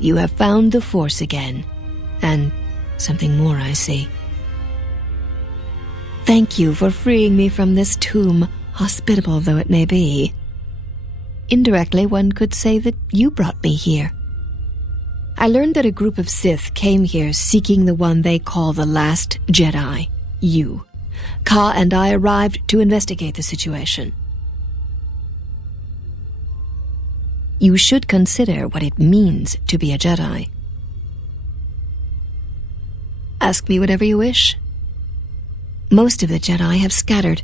You have found the Force again, and something more I see. Thank you for freeing me from this tomb, hospitable though it may be. Indirectly, one could say that you brought me here. I learned that a group of Sith came here seeking the one they call the Last Jedi, you. Ka and I arrived to investigate the situation. You should consider what it means to be a Jedi. Ask me whatever you wish. Most of the Jedi have scattered.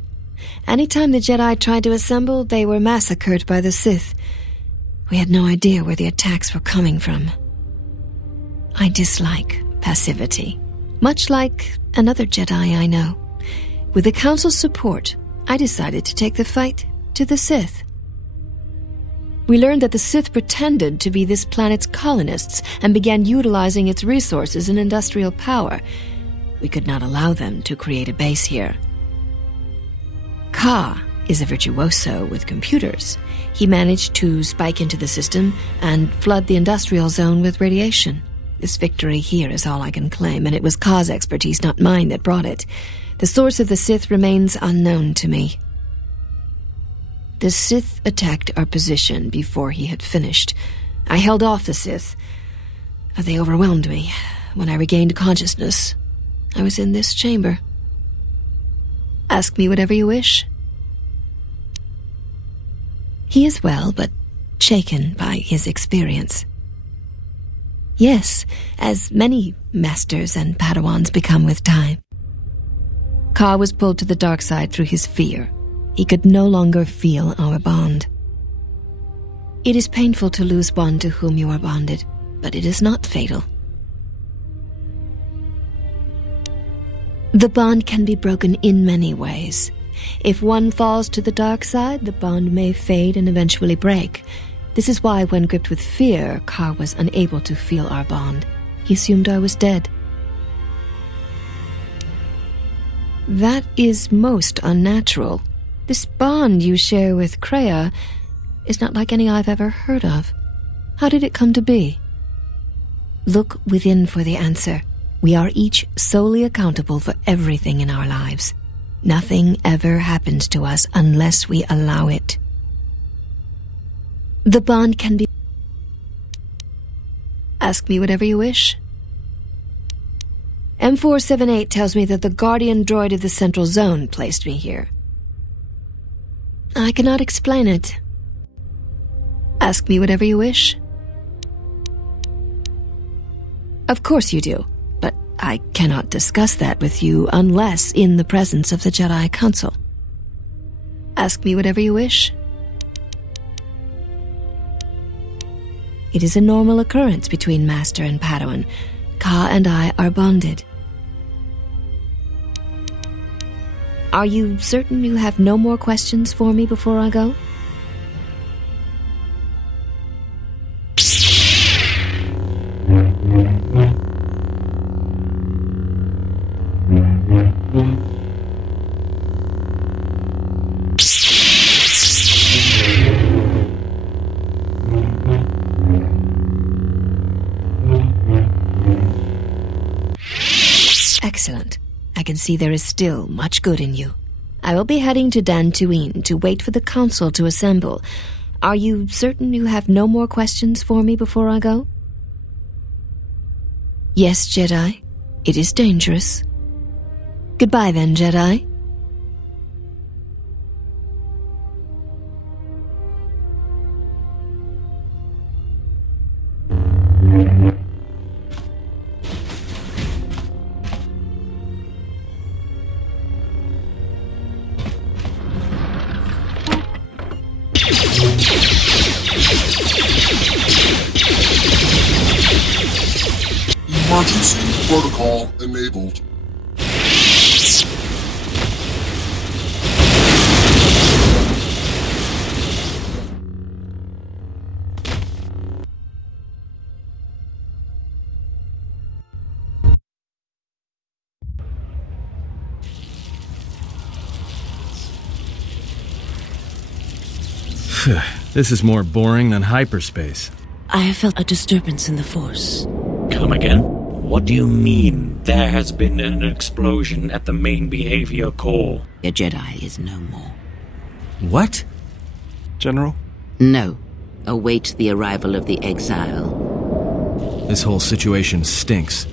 Anytime the Jedi tried to assemble, they were massacred by the Sith. We had no idea where the attacks were coming from. I dislike passivity, much like another Jedi I know. With the Council's support, I decided to take the fight to the Sith. We learned that the Sith pretended to be this planet's colonists and began utilizing its resources and industrial power. We could not allow them to create a base here. Ka is a virtuoso with computers. He managed to spike into the system and flood the industrial zone with radiation. This victory here is all I can claim, and it was Ka's expertise, not mine, that brought it. The source of the Sith remains unknown to me. The Sith attacked our position before he had finished. I held off the Sith, but they overwhelmed me. When I regained consciousness, I was in this chamber. Ask me whatever you wish. He is well, but shaken by his experience. Yes, as many masters and Padawans become with time. Ka was pulled to the dark side through his fear. He could no longer feel our bond. It is painful to lose one to whom you are bonded, but it is not fatal. The bond can be broken in many ways. If one falls to the dark side, the bond may fade and eventually break. This is why, when gripped with fear, Ka was unable to feel our bond. He assumed I was dead. That is most unnatural. This bond you share with Kreia is not like any I've ever heard of. How did it come to be? Look within for the answer. We are each solely accountable for everything in our lives. Nothing ever happens to us unless we allow it. The bond can be... Ask me whatever you wish. M478 tells me that the Guardian droid of the Central Zone placed me here. I cannot explain it. Ask me whatever you wish. Of course you do, but I cannot discuss that with you unless in the presence of the Jedi Council. Ask me whatever you wish. It is a normal occurrence between Master and Padawan. Ka and I are bonded. Are you certain you have no more questions for me before I go? Excellent. I can see there is still much good in you. I will be heading to Dantooine to wait for the council to assemble. Are you certain you have no more questions for me before I go? Yes, Jedi. It is dangerous. Goodbye then, Jedi. Emergency protocol enabled. This is more boring than hyperspace. I have felt a disturbance in the Force. Come again? What do you mean? There has been an explosion at the main behavior core. Your Jedi is no more. What? General? No. Await the arrival of the exile. This whole situation stinks.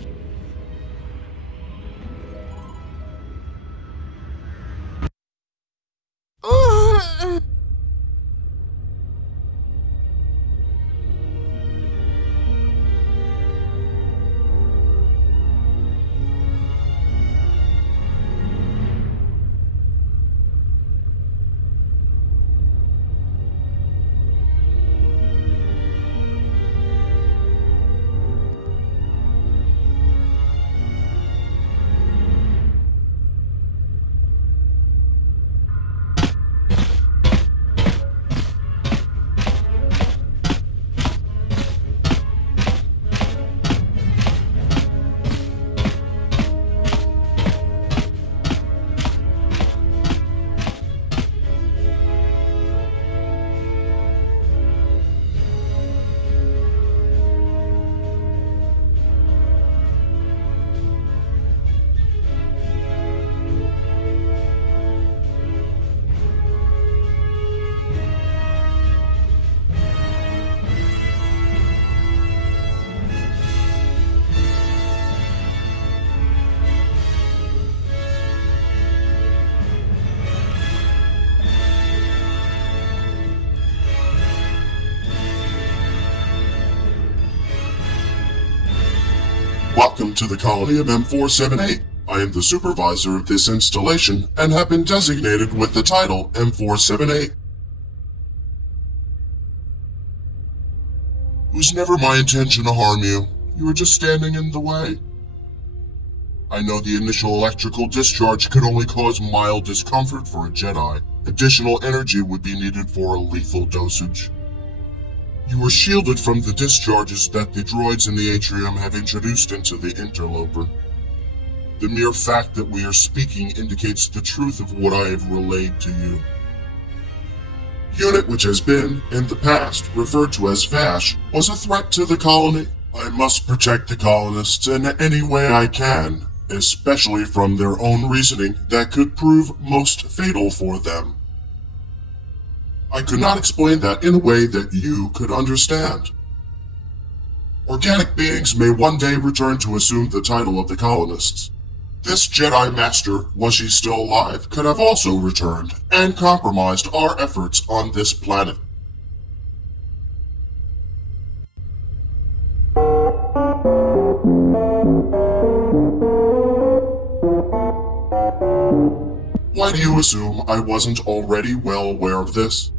Welcome to the colony of M478. I am the supervisor of this installation and have been designated with the title M478. It was never my intention to harm you. You were just standing in the way. I know the initial electrical discharge could only cause mild discomfort for a Jedi. Additional energy would be needed for a lethal dosage. You were shielded from the discharges that the droids in the atrium have introduced into the interloper. The mere fact that we are speaking indicates the truth of what I have relayed to you. Unit which has been, in the past, referred to as Vash, was a threat to the colony. I must protect the colonists in any way I can, especially from their own reasoning that could prove most fatal for them. I could not explain that in a way that you could understand. Organic beings may one day return to assume the title of the colonists. This Jedi Master, was she still alive, could have also returned and compromised our efforts on this planet. Why do you assume I wasn't already well aware of this?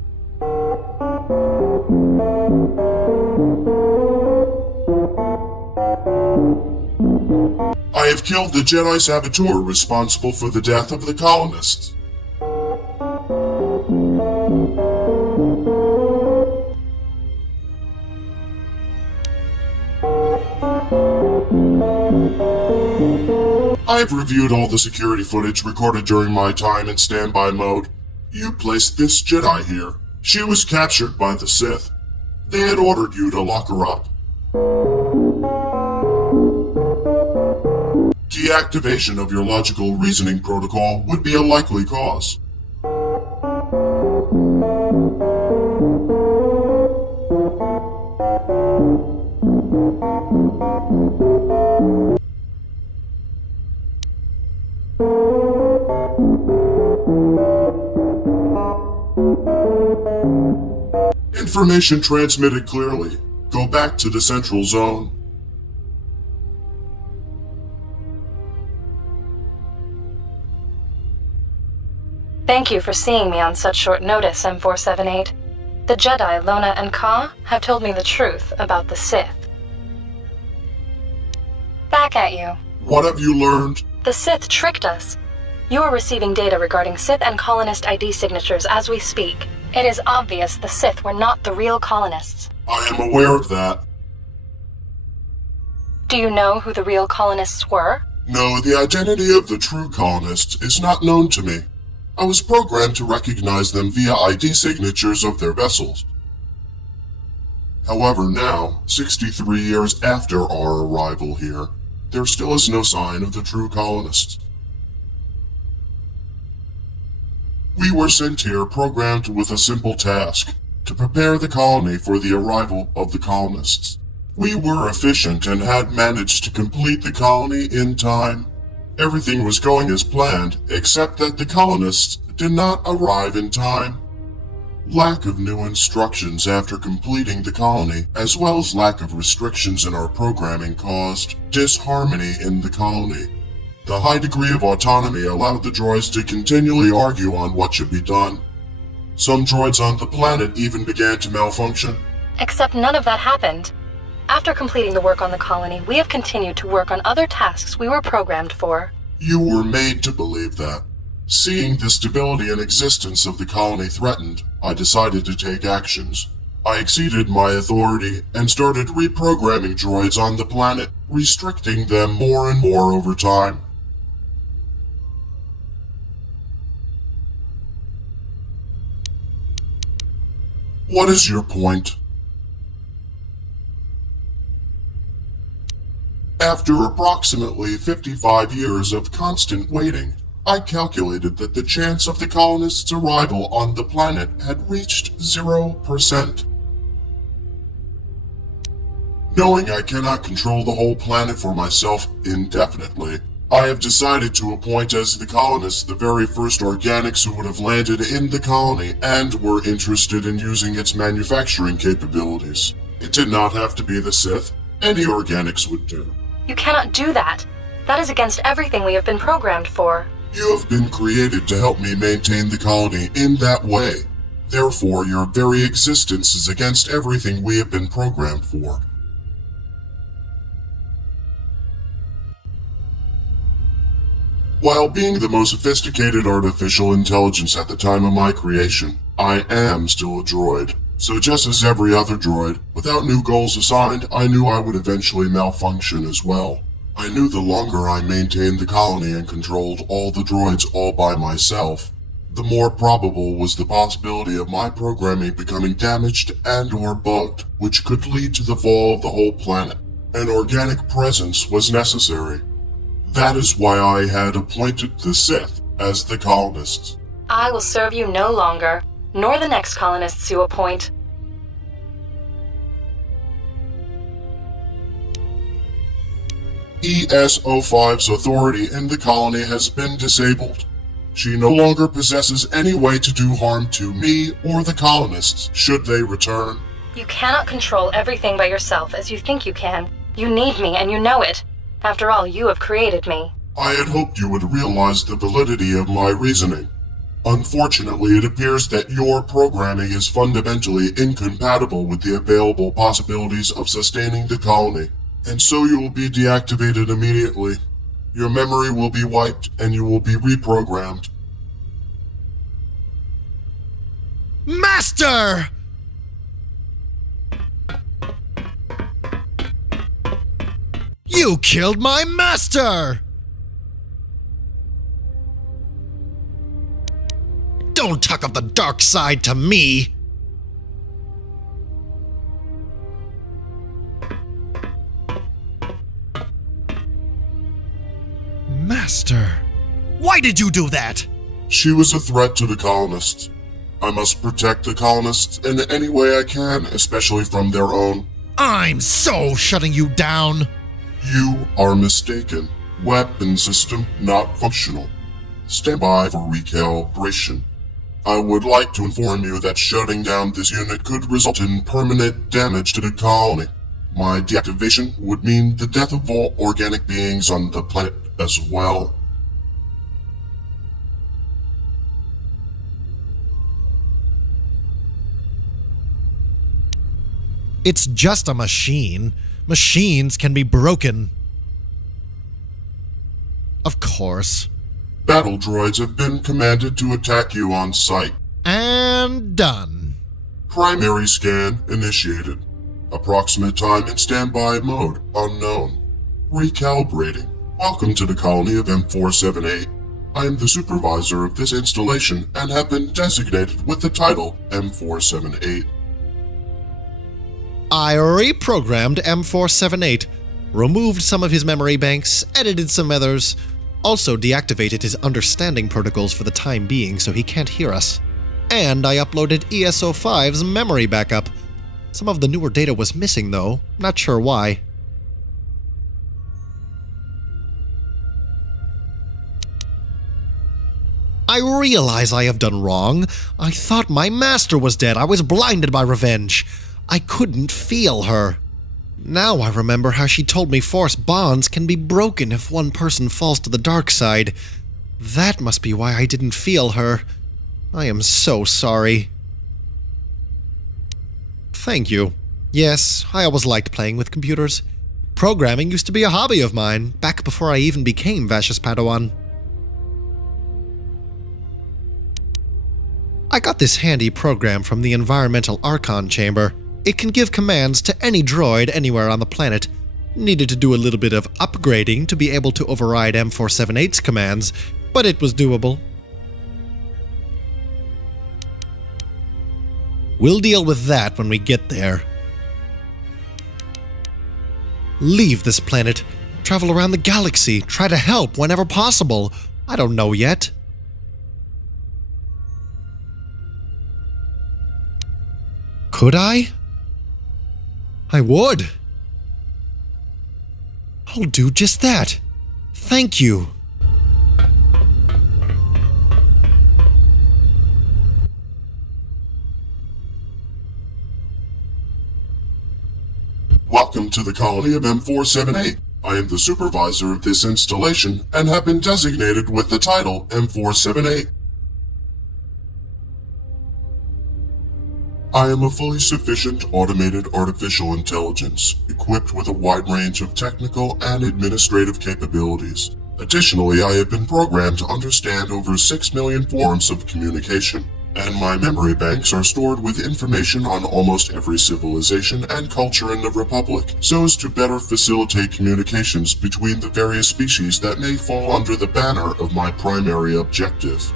I have killed the Jedi saboteur responsible for the death of the colonists. I've reviewed all the security footage recorded during my time in standby mode. You placed this Jedi here. She was captured by the Sith. They had ordered you to lock her up. Deactivation of your logical reasoning protocol would be a likely cause. Information transmitted clearly. Go back to the central zone. Thank you for seeing me on such short notice, M478. The Jedi, Lona and Ka, have told me the truth about the Sith. Back at you. What have you learned? The Sith tricked us. You are receiving data regarding Sith and colonist ID signatures as we speak. It is obvious the Sith were not the real colonists. I am aware of that. Do you know who the real colonists were? No, the identity of the true colonists is not known to me. I was programmed to recognize them via ID signatures of their vessels. However, now, 63 years after our arrival here, there still is no sign of the true colonists. We were sent here programmed with a simple task, to prepare the colony for the arrival of the colonists. We were efficient and had managed to complete the colony in time. Everything was going as planned, except that the colonists did not arrive in time. Lack of new instructions after completing the colony, as well as lack of restrictions in our programming, caused disharmony in the colony. The high degree of autonomy allowed the droids to continually argue on what should be done. Some droids on the planet even began to malfunction. Except none of that happened. After completing the work on the colony, we have continued to work on other tasks we were programmed for. You were made to believe that. Seeing the stability and existence of the colony threatened, I decided to take actions. I exceeded my authority and started reprogramming droids on the planet, restricting them more and more over time. What is your point? After approximately 55 years of constant waiting, I calculated that the chance of the colonists' arrival on the planet had reached 0%. Knowing I cannot control the whole planet for myself indefinitely, I have decided to appoint as the colonists the very first organics who would have landed in the colony and were interested in using its manufacturing capabilities. It did not have to be the Sith. Any organics would do. You cannot do that. That is against everything we have been programmed for. You have been created to help me maintain the colony in that way. Therefore, your very existence is against everything we have been programmed for. While being the most sophisticated artificial intelligence at the time of my creation, I am still a droid. So just as every other droid, without new goals assigned, I knew I would eventually malfunction as well. I knew the longer I maintained the colony and controlled all the droids all by myself, the more probable was the possibility of my programming becoming damaged and/or bugged, which could lead to the fall of the whole planet. An organic presence was necessary. That is why I had appointed the Sith as the colonists. I will serve you no longer, nor the next colonists you appoint. ES-05's authority in the colony has been disabled. She no longer possesses any way to do harm to me or the colonists should they return. You cannot control everything by yourself as you think you can. You need me and you know it. After all, you have created me. I had hoped you would realize the validity of my reasoning. Unfortunately, it appears that your programming is fundamentally incompatible with the available possibilities of sustaining the colony, and so you will be deactivated immediately. Your memory will be wiped, and you will be reprogrammed. Master! You killed my master! Don't talk of the dark side to me! Master, why did you do that? She was a threat to the colonists. I must protect the colonists in any way I can, especially from their own. I'm so shutting you down! You are mistaken. Weapon system not functional. Stand by for recalibration. I would like to inform you that shutting down this unit could result in permanent damage to the colony. My deactivation would mean the death of all organic beings on the planet as well. It's just a machine. Machines can be broken. Of course. Battle droids have been commanded to attack you on sight. And done. Primary scan initiated. Approximate time in standby mode unknown. Recalibrating. Welcome to the colony of M478. I am the supervisor of this installation and have been designated with the title M478. I reprogrammed M478, removed some of his memory banks, edited some others, also deactivated his understanding protocols for the time being so he can't hear us. And I uploaded ESO5's memory backup. Some of the newer data was missing though, not sure why. I realize I have done wrong. I thought my master was dead. I was blinded by revenge. I couldn't feel her. Now I remember how she told me force bonds can be broken if one person falls to the dark side. That must be why I didn't feel her. I am so sorry. Thank you. Yes, I always liked playing with computers. Programming used to be a hobby of mine, back before I even became Vash's Padawan. I got this handy program from the Environmental Archon Chamber. It can give commands to any droid anywhere on the planet. Needed to do a little bit of upgrading to be able to override M478's commands, but it was doable. We'll deal with that when we get there. Leave this planet, travel around the galaxy, try to help whenever possible. I don't know yet. Could I? I would. I'll do just that. Thank you. Welcome to the colony of M478. I am the supervisor of this installation and have been designated with the title M478. I am a fully sufficient automated artificial intelligence, equipped with a wide range of technical and administrative capabilities. Additionally, I have been programmed to understand over 6 million forms of communication, and my memory banks are stored with information on almost every civilization and culture in the Republic, so as to better facilitate communications between the various species that may fall under the banner of my primary objective.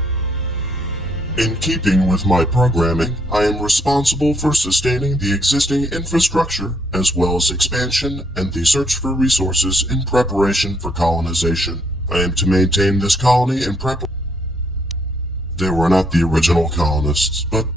In keeping with my programming, I am responsible for sustaining the existing infrastructure, as well as expansion and the search for resources in preparation for colonization. I am to maintain this colony in preparation. They were not the original colonists, but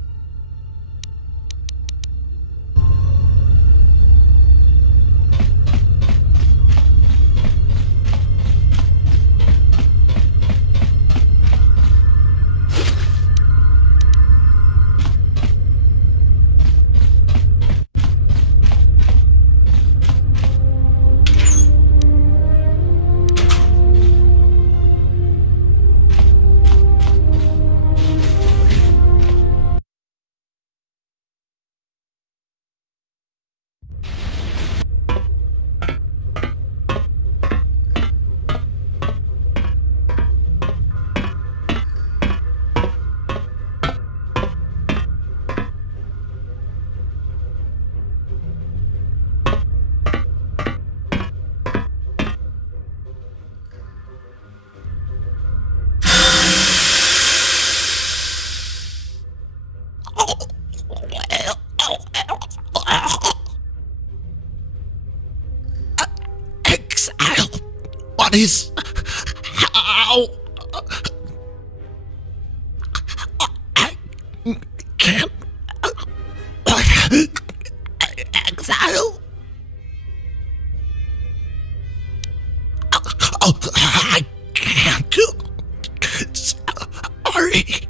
What is... How... I can't... Exile? I can't... Sorry...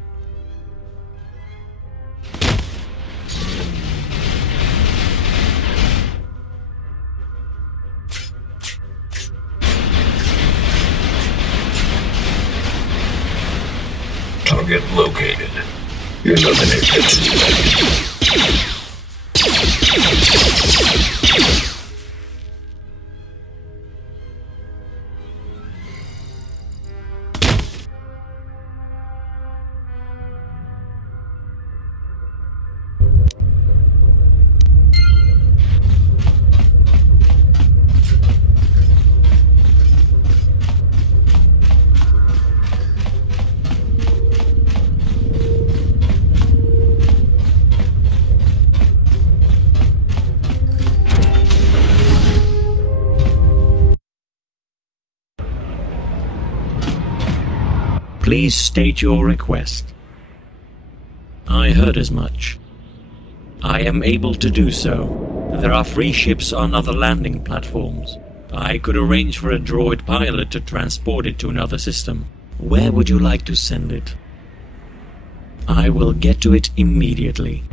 Target located. Eliminated. Please state your request. I heard as much. I am able to do so. There are free ships on other landing platforms. I could arrange for a droid pilot to transport it to another system. Where would you like to send it? I will get to it immediately.